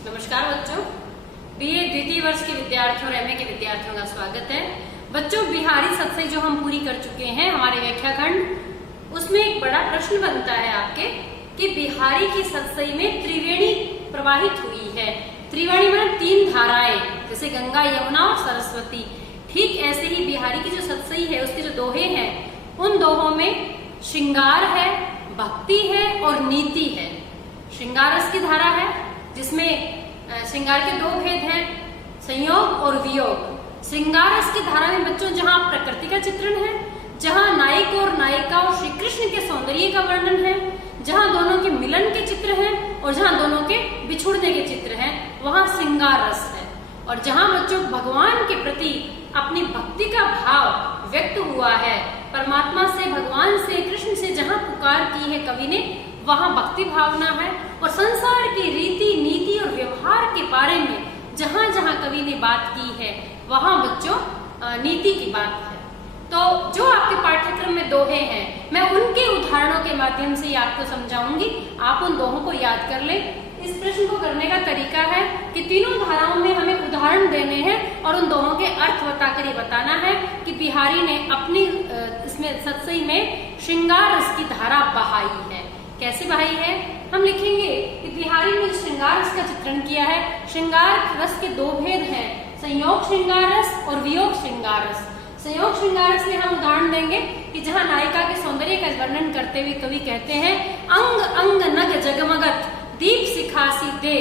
नमस्कार बच्चों, बीए द्वितीय वर्ष के विद्यार्थियों और एमए के विद्यार्थियों का स्वागत है। बच्चों, बिहारी सतसई जो हम पूरी कर चुके हैं हमारे व्याख्या खंड, उसमें एक बड़ा प्रश्न बनता है आपके कि बिहारी की सतसई में त्रिवेणी प्रवाहित हुई है। त्रिवेणी मतलब तीन धाराएं, जैसे गंगा, यमुना और सरस्वती। ठीक ऐसे ही बिहारी की जो सतसई है उसके जो दोहे हैं, उन दोहों में श्रृंगार है, भक्ति है और नीति है। श्रृंगार रस की धारा है जिसमें श्रृंगार के दो भेद हैं, संयोग और वियोग। श्रृंगार रस की धारा में बच्चों जहाँ प्रकृति का चित्रण है, जहाँ नायक और नायिका और श्री कृष्ण के सौंदर्य का वर्णन है, जहाँ दोनों के मिलन के चित्र हैं और जहाँ दोनों के बिछुड़ने के चित्र हैं, वहाँ श्रृंगार रस है। और जहाँ बच्चों भगवान के प्रति अपनी भक्ति का भाव व्यक्त हुआ है, परमात्मा से, भगवान से, कृष्ण से जहाँ पुकार की है कवि ने, वहाँ भक्ति भावना है। और संसार की रीति, नीति और व्यवहार के बारे में जहाँ जहाँ कवि ने बात की है, वहाँ बच्चों नीति की बात है। तो जो आपके पाठ्यक्रम में दोहे हैं, मैं उनके उदाहरणों के माध्यम से आपको समझाऊंगी। आप उन दोहों को याद कर ले। इस प्रश्न को करने का तरीका है कि तीनों धाराओं में हमें उदाहरण देने हैं और उन दोहों के अर्थ बताकर ये बताना है कि बिहारी ने अपनी इसमें सतसई में श्रृंगार रस की धारा बहाई है। कैसे बहाई है? हम लिखेंगे कि बिहारी ने श्रृंगार रस का चित्रण किया है। श्रृंगार रस के दो भेद हैं, संयोग श्रृंगार रस और वियोग श्रृंगार रस। संयोग श्रृंगार रस में हम उदाहरण देंगे कि जहाँ नायिका के सौंदर्य का वर्णन करते हुए कवि कहते हैं, अंग अंग नग जगमगत दीप सिखासी दे,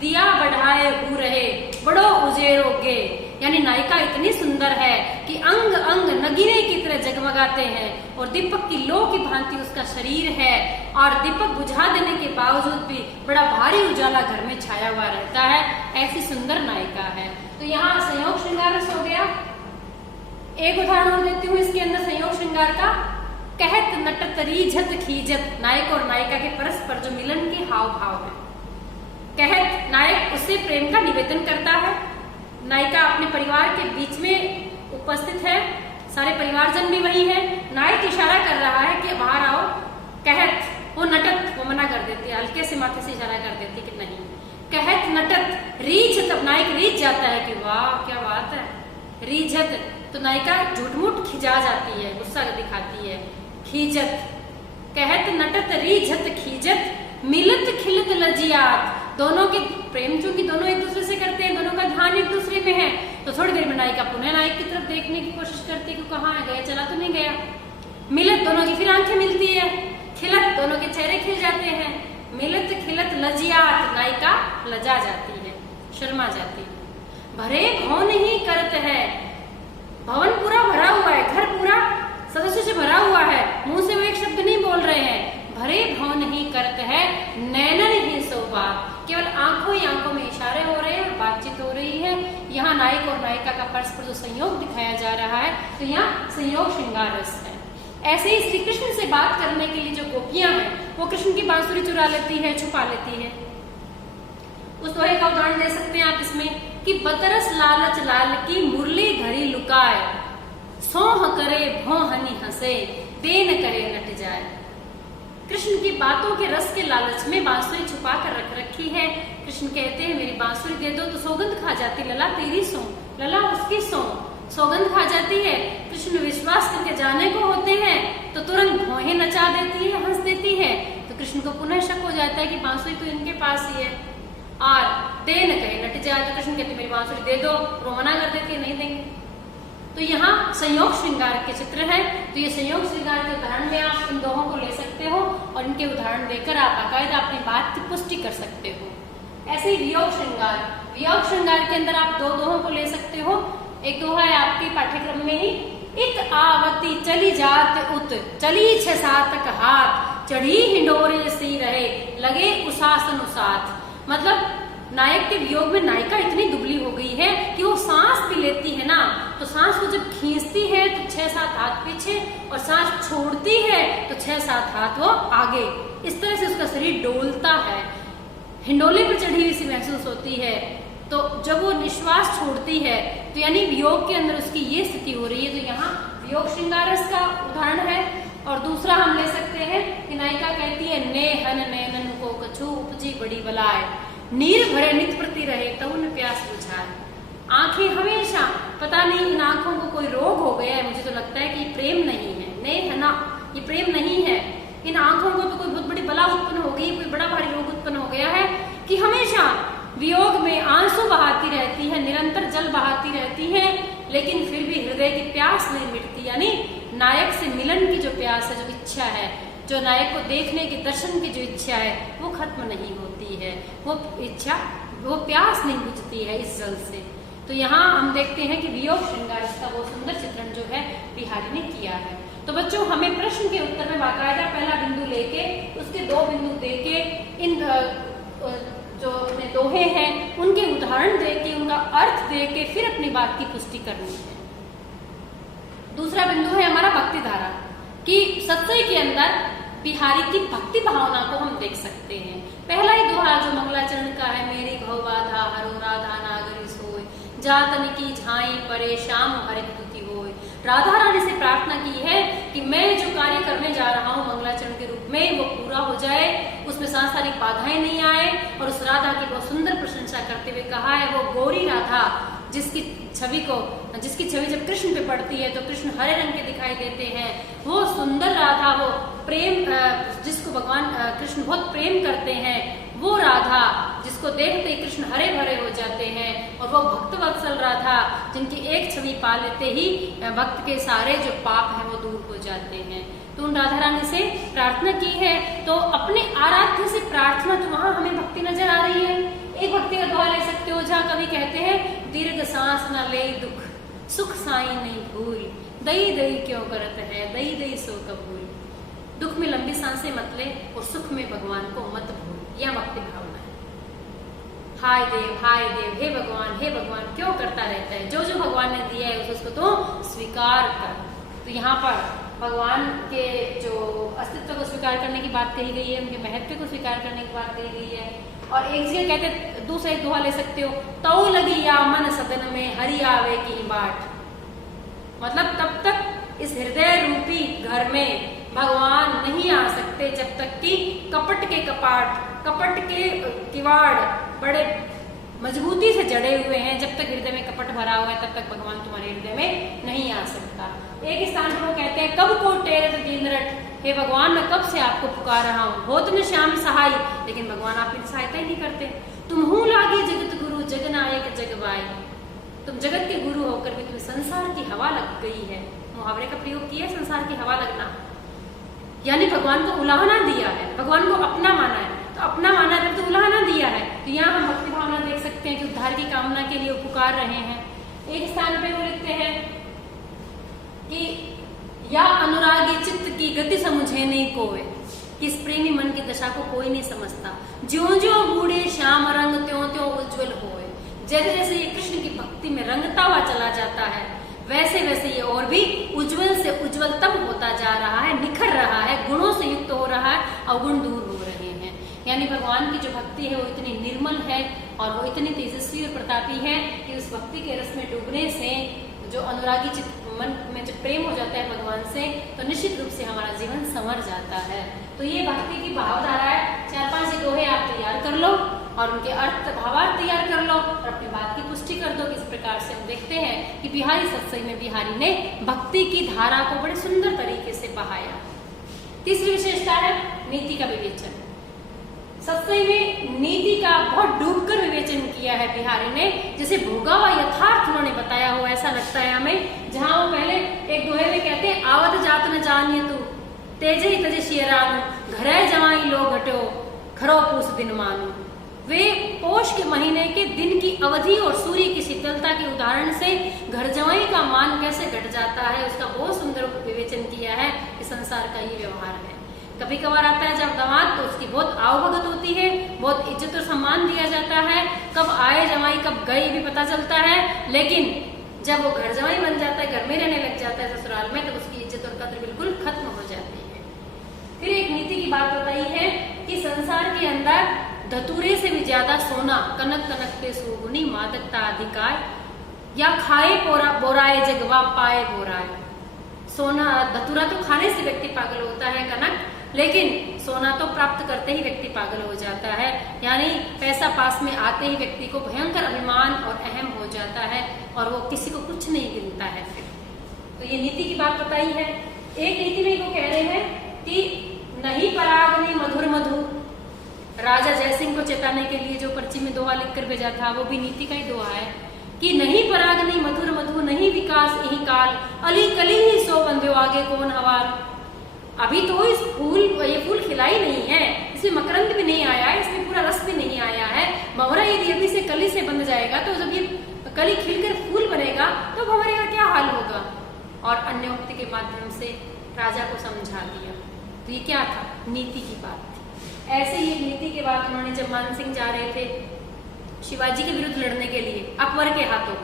दिया बढ़ाए हु रहे बड़ो उजेरो गे। यानी नायिका इतनी सुंदर है कि अंग अंग नगीने की तरह जगमगाते हैं और दीपक की लो की भांति उसका शरीर है, और दीपक बुझा देने के बावजूद भी बड़ा भारी उजाला घर में छाया हुआ रहता है। ऐसी सुंदर नायिका है। तो यहाँ संयोग श्रृंगार रस हो गया। एक उदाहरण और देती हूँ इसके अंदर संयोग श्रृंगार का। कहत नटत रीझत खीजत, नायक और नायिका के परस्पर जो मिलन के हाव भाव है। कहत, नायक उससे प्रेम का निवेदन करता है, नायिका अपने परिवार के बीच में उपस्थित है, सारे परिवारजन भी वही है। नायक इशारा कर रहा है कि बाहर आओ। कहत, वो नटत, वो मना कर देती है, हल्के से माथे से इशारा कर देती कि नहीं। कहत नटत रीझत, नायक रीझ जाता है कि वाह क्या बात है। रीझत, तो नायिका झूठमूठ खिजा जाती है, गुस्सा दिखाती है। खीजत, कहत नटत रीझत खीजत, मिलत खिलत लजियात, दोनों के प्रेम चूंकि दोनों एक दूसरे से करते हैं, दोनों का ध्यान एक दूसरे में है, तो थोड़ी देर में नायिका पुनः नायक की तरफ देखने की कोशिश करती है कि कहाँ गया, चला तो नहीं गया। मिलत, दोनों की फिर आंखें मिलती है। खिलत, दोनों के चेहरे खिल जाते हैं। मिलत खिलत लजियात, नायिका लजा जाती है, शर्मा जाती है। भरे भवन ही करत है, भवन पूरा भरा हुआ है, घर पूरा सदस्यों से भरा हुआ है, मुंह से वो एक शब्द नहीं बोल रहे हैं। भरे भवन ही करत है, नैनन ही सोबात, केवल आंखों ही आंखों में इशारे हो रहे हैं और बातचीत हो रही है। यहाँ नायक और नायिका का परस्पर जो संयोग दिखाया जा रहा है, तो यहाँ संयोग श्रृंगार रस है। ऐसे ही श्री कृष्ण से बात करने के लिए जो गोपियां हैं, वो कृष्ण की बांसुरी चुरा लेती है, छुपा लेती है। उस दोहे का उदाहरण दे सकते हैं आप इसमें कि बतरस लालच लाल की मुरली घड़ी लुकाए, सोह करे भोहनी हंसे, देन करे नट जाए। कृष्ण की बातों के रस के लालच में बांसुरी छुपा कर रख रखी है। कृष्ण कहते हैं मेरी बांसुरी दे दो तो सौगंध खा जाती, लला तेरी सो, लला उसकी सो, सौगंध खा जाती है। कृष्ण विश्वास करके जाने को होते हैं तो तुरंत भौहें नचा देती है, हंस देती है। तो कृष्ण को पुनः शक हो जाता है कि बांसुरी तो इनके पास ही है। और देन करे नट जाए, तो कृष्ण कहते मेरी बांसुरी दे दो, वो मना कर देती है, नहीं देंगे। तो यहाँ संयोग श्रृंगार के चित्र है। तो ये संयोग श्रृंगार के उदाहरण में आप इन दोहों को ले सकते हो और इनके उदाहरण देकर आप बाकायदा अपनी बात की पुष्टि कर सकते हो। ऐसे ही वियोग श्रृंगार, वियोग श्रृंगार के अंदर आप दो दोहों को ले सकते हो। एक दोहा है आपके पाठ्यक्रम में ही, इत आवती चली जात उत, चली 6-7 तक हाथ, चढ़ी हिंडोरे सी रहे, लगे उसासन उसात। मतलब नायक के वियोग में नायिका इतनी दुबली हो गई है कि वो सांस भी लेती है ना, तो सांस को जब खींचती है तो 6-7 हाथ पीछे, और सांस छोड़ती है तो 6-7 हाथ वो आगे। इस तरह से उसका शरीर डोलता है, हिंडोले पर चढ़ी हुई सी महसूस होती है। तो जब वो निश्वास छोड़ती है तो यानी वियोग के अंदर उसकी ये स्थिति हो रही है। तो यहाँ वियोग श्रृंगार रस का उदाहरण है। और दूसरा हम ले सकते हैं कि नायिका कहती है, ने हन नैनन को कछु उपजी बड़ी बलाय, नीर भरे नित प्रति रहे तब उन्हें प्यास बुझाए। आंखें हमेशा, पता नहीं इन आंखों को कोई रोग हो गया है, मुझे तो लगता है कि प्रेम नहीं है, नहीं है ना, ये प्रेम नहीं है। इन आंखों को तो कोई बहुत बड़ी बला उत्पन्न हो गई, कोई बड़ा भारी रोग उत्पन्न हो गया है कि हमेशा वियोग में आंसू बहाती रहती है, निरंतर जल बहाती रहती है, लेकिन फिर भी हृदय की प्यास नहीं मिटती। यानी नायक से मिलन की जो प्यास है, जो इच्छा है, जो नायक को देखने की, दर्शन की जो इच्छा है, वो खत्म नहीं होती है, वो इच्छा, वो प्यास नहीं बुझती है इस जल से। तो यहाँ हम देखते हैं कि वियोग श्रृंगार इसका वो सुंदर चित्रण जो है बिहारी ने किया है। तो बच्चों हमें प्रश्न के उत्तर में बाकायदा पहला बिंदु लेके उसके 2 बिंदु देके इन जो अपने दोहे हैं उनके उदाहरण देके, उनका अर्थ देके फिर अपनी बात की पुष्टि करनी है। दूसरा बिंदु है हमारा भक्ति धारा, कि सत्सई के अंदर बिहारी की भक्ति भावना को हम देख सकते हैं। पहला ही दोहा जो मंगलाचरण का है, मेरी भव बाधा हरो राधा नागरी सोय, जातन की झाई परे श्याम हरि दुति होय। राधा रानी से प्रार्थना की है कि मैं जो कार्य करने जा रहा हूँ मंगलाचरण के रूप में वो पूरा हो जाए, उसमें सांसारिक बाधाएं नहीं आए। और उस राधा की बहुत सुंदर प्रशंसा करते हुए कहा है, वो गौरी राधा जिसकी छवि जब कृष्ण पे पड़ती है तो कृष्ण हरे रंग के दिखाई देते हैं, वो सुंदर राधा, वो प्रेम जिसको भगवान कृष्ण बहुत प्रेम करते हैं, वो राधा जिसको देखते ही कृष्ण हरे भरे हो जाते हैं। और वो भक्त वत्सल राधा जिनकी एक छवि पा लेते ही भक्त के सारे जो पाप हैं वो दूर हो जाते हैं। तो उन राधा रानी से प्रार्थना की है। तो अपने आराध्य से प्रार्थना, तो वहां हमें भक्ति नजर आ रही है। एक भक्ति का दोहा ले सकते हो जहाँ कवि कहते हैं, दीर्घ सांस न ले दुख सुख साई नहीं भूल, दई दई क्यों करत है दई दई सो कबूल। दुख में लंबी सांसें मत ले और सुख में भगवान को मत भूल, यह भक्ति भावना है। हाय देव हे भगवान क्यों करता रहता है, जो जो भगवान ने दिया है उसको तो स्वीकार कर। तो यहाँ पर भगवान के जो अस्तित्व को स्वीकार करने की बात कही गई है, उनके महत्व को स्वीकार करने की बात कही गई है। और एक जगह कहते, दूसरा एक दोहा ले सकते हो, तौ लगी या मन सदन में हरि आवे की बाट। मतलब तब तक इस हृदय रूपी घर में भगवान नहीं आ सकते जब तक कि कपट के कपाट, कपट के किवाड़ बड़े मजबूती से जड़े हुए हैं। जब तक हृदय में कपट भरा हुआ है तब तक भगवान तुम्हारे हृदय में नहीं आ सकता। एक स्थान पर वो कहते हैं, कब को टेरत दीनरट, हे भगवान मैं कब से आपको पुकार रहा हूँ, होत न श्याम सहाय, लेकिन भगवान आपकी सहायता ही नहीं करते। तुम हूँ लागे जगत गुरु जगनायक जगबाई, तुम जगत के गुरु होकर भी तुम्हें संसार की हवा लग गई है। मुहावरे का प्रयोग किया है, संसार की हवा लगना, यानी भगवान को उलाहना दिया है, भगवान को अपना माना है। तो अपना माना जब तो उलाहना दिया है, तो यहाँ हम भक्ति भावना देख सकते हैं कि उद्धार की कामना के लिए वो पुकार रहे हैं। एक स्थान पे वो लिखते हैं कि या अनुरागी चित्त की गति समझे नहीं कोई, कि इस प्रेमी मन की दशा को कोई नहीं समझता। ज्यों ज्यों बूढ़े श्याम रंग त्यों त्यों उज्जवल होए, जैसे जैसे ये कृष्ण की भक्ति में रंगता हुआ चला जाता है, वैसे वैसे ये और भी उज्जवल से उज्जवलतम होता जा रहा है, निखर रहा है, गुणों से युक्त हो रहा है, अवगुण दूर हो रहे हैं। यानी भगवान की जो भक्ति है वो इतनी निर्मल है और वो इतनी तेजस्वी और प्रतापी है कि उस भक्ति के रस में डूबने से जो अनुरागी चित्त मन में जब प्रेम हो जाता है भगवान से, तो निश्चित रूप से हमारा जीवन संवर जाता है। तो ये भक्ति की भावधारा है। 4-5 दोहे आप तैयार कर लो और उनके अर्थ भावार्थ तैयार कर लो और अपनी बात की पुष्टि कर दो। इस प्रकार से हम देखते हैं कि बिहारी सत्संग में बिहारी ने भक्ति की धारा को बड़े सुंदर तरीके से बहाया। तीसरी विशेषता है नीति का विवेचन। सत्संग में नीति का बहुत डूबकर विवेचन किया है बिहारी ने, जैसे भोगा व यथार्थ उन्होंने बताया हो ऐसा लगता है हमें। जहां वो पहले एक दोहे में कहते हैं, आवत जात न जानिए तू तेज ही तज शियरानु, घरे जमाई लो घटो खरो पूस दिन मानो। वे पोष के महीने के दिन की अवधि और सूर्य की शीतलता के उदाहरण से घर जमाई का मान कैसे घट जाता है उसका बहुत सुंदर विवेचन किया है कि संसार का ये व्यवहार है। कभी कभार आता है जब दामाद तो उसकी बहुत आवभगत होती है, बहुत इज्जत और सम्मान दिया जाता है, कब आए जमाई कब गए भी पता चलता है। लेकिन जब वो घर जमाई बन जाता है, घर में रहने लग जाता है ससुराल में, तब उसकी इज्जत और कद्र बिल्कुल खत्म हो जाती है। फिर एक नीति की बात बताई है कि संसार के अंदर धतूरे से भी ज्यादा सोना, कनक कनकते सुगुनी मादकता अधिकार, या खाए बोराए जगवा पाए बोराए। सोना धतूरा तो खाने से व्यक्ति पागल होता है, कनक लेकिन सोना तो प्राप्त करते ही व्यक्ति पागल हो जाता है, यानी पैसा पास में आते ही व्यक्ति को भयंकर अभिमान और अहम हो जाता है और वो किसी को कुछ नहीं गिनता है फिर। तो ये नीति की बात बताई है। एक नीति में वो कह रहे हैं कि नहीं पराग नहीं मधुर मधु। राजा जयसिंह को चेताने के लिए जो पर्ची में दोहा लिखकर भेजा था वो भी नीति का ही दोहा है कि नहीं पराग नहीं मधुर मधु, नहीं विकास यही काल, अली कली ही सो बंध्यो आगे कौन हवार। अभी तो ये फूल खिला ही नहीं है, इसमें मकरंद भी नहीं आया है, इसमें पूरा रस भी नहीं आया है। भंवरा यदि अभी से कली से बंध जाएगा तो जब ये कली खिलकर फूल बनेगा तो भंवरे का क्या हाल होगा। और अन्य उक्ति के माध्यम से राजा को समझा दिया। तो ये क्या था, नीति की बात थी। ऐसे ही नीति के बाद उन्होंने जब मान सिंह जा रहे थे शिवाजी के विरुद्ध लड़ने के लिए अकबर के हाथों,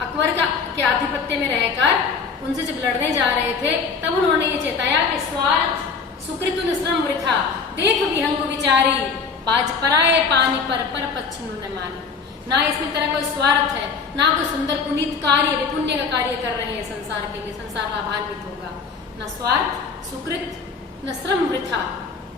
अकबर के आधिपत्य में रहकर उनसे जब लड़ने जा रहे थे तब उन्होंने ये चेताया कि स्वार्थ सुकृत श्रम वृथा, देख विहंग विचारी, बाज पराए पानी पर पच्छिन न मानी। ना इसमें तरह कोई स्वार्थ है, ना कोई सुंदर पुनीत कार्य विपुण्य का कार्य कर रहे हैं संसार के लिए, संसार लाभान्वित होगा। न स्वार्थ सुकृत न श्रम वृथा,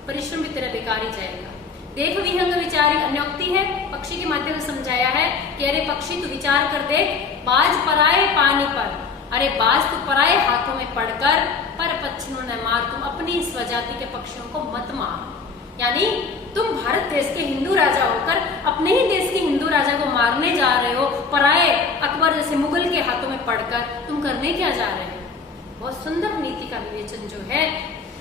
परिश्रम भी तेरा बेकार ही जाएगा। देख विहंग विचारी अन्योक्ति है, पक्षी के माध्यम से समझाया है कि अरे पक्षी तू विचार कर देख, बाज पराए पानी पर, अरे बाज तो पराए हाथों में पड़कर पर पक्षियों न मार, तुम अपनी स्वजाति के पक्षियों को मत मार। यानी तुम भारत देश के हिंदू राजा होकर अपने ही देश के हिंदू राजा को मारने जा रहे हो, पराए अकबर जैसे मुगल के हाथों में पड़कर तुम करने क्या जा रहे हो। बहुत सुंदर नीति का विवेचन जो है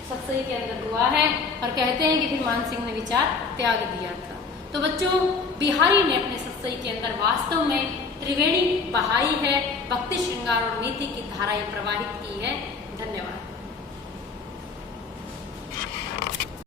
सतसई के अंदर हुआ है और कहते हैं कि फिर मान सिंह ने विचार त्याग दिया था। तो बच्चों, बिहारी ने अपने सतसई के अंदर वास्तव में त्रिवेणी बहाई है, भक्ति श्रृंगार और नीति की धाराएं प्रवाहित की है। धन्यवाद।